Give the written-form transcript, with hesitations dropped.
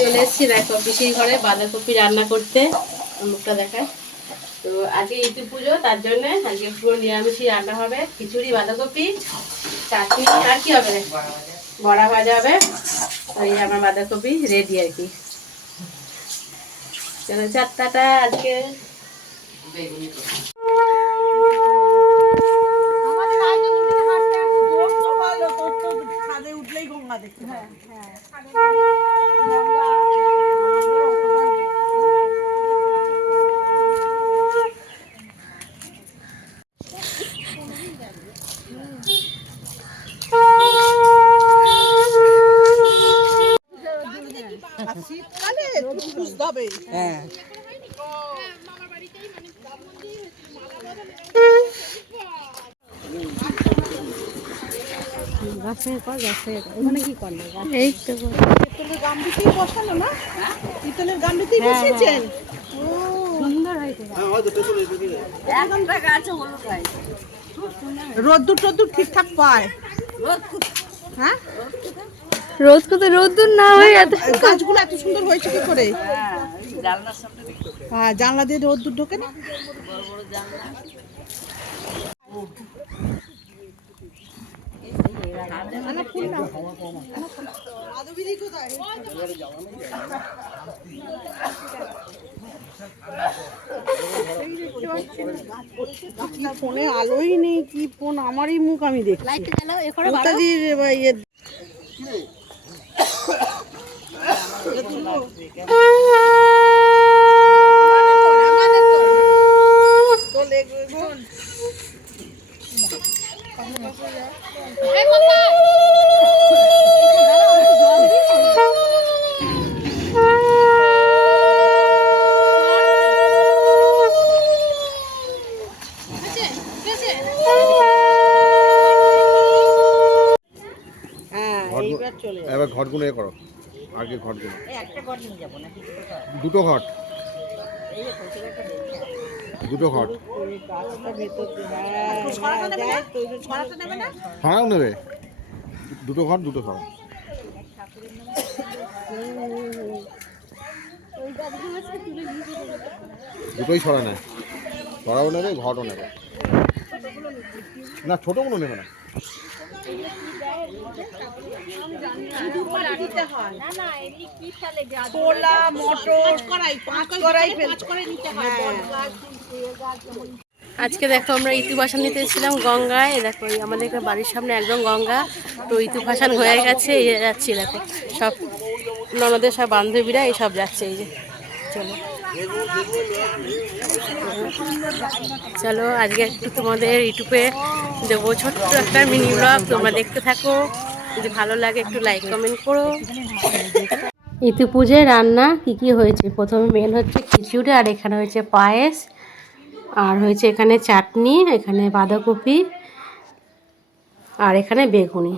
চলে এসেছি দেখো পিসির ঘরে বাঁধাকপি রান্না করতে, মুখটা দেখায়। তো আজকে ইতি পুজো, তার জন্য আজকে পুরো নিরামিষই রান্না হবে। খিচুড়ি, বাঁধাকপি, চাটনি, আর কি হবে, বড়া ভাজা হবে। ওই আমার বাঁধাকপি রেডি আর কি। চলো চারটাটা আজকে উঠলেই গঙ্গা দেখতে হয়। শীতকালে বুঝতে হবে। হ্যাঁ গাছের পর গাছের ওখানে কি করলে? এই তো পিতলের গামলিতেই বসানো না? পিতলের গামলিতেই বসিয়েছেন? সুন্দর হয়েছে। রোদ্দুর টদ্দুর ঠিকঠাক পায়? হ্যাঁ রোদ কোথায়? রোদ্দুর না হয় এত গাছগুলো এত সুন্দর হয়েছে কি করে? হ্যাঁ জানলা দিয়ে রোদ্দুর ঢোকে না? ফোনে আলোই নেই, কি ফোন আমারই মুখ আমি দেখছি। এবার ঘটগুলো এ করো, আগে ঘটগুলো দুটো ঘট, দুটো ঘট হ্যাঁ নেবে, দুটো ঘট দুটো সরা। দুটোই সরা নেয়, সরাও নেবে ঘটও নেবে না, ছোটোগুলো নেবে না। আজকে দেখো আমরা ইতু ভাসান নিতে এসেছিলাম গঙ্গায়। দেখো আমাদের বাড়ির সামনে একদম গঙ্গা, তো ইতু ভাসান হয়ে গেছে। যাচ্ছি দেখো সব ননদের সব বান্ধবীরা এইসব যাচ্ছে। এই যে চলো চলো আজকে একটু তোমাদের ইউটিউবে দেবো ছোট্ট একটা মিনি ব্লগ, তোমরা দেখতে থাকো। যদি ভালো লাগে একটু লাইক কমেন্ট করো। ইতু পুজোয় রান্না কি কি হয়েছে? প্রথমে মেন হচ্ছে খিচুড়ি, আর এখানে হয়েছে পায়েস, আর হয়েছে এখানে চাটনি, এখানে বাঁধাকপি, আর এখানে বেগুনি।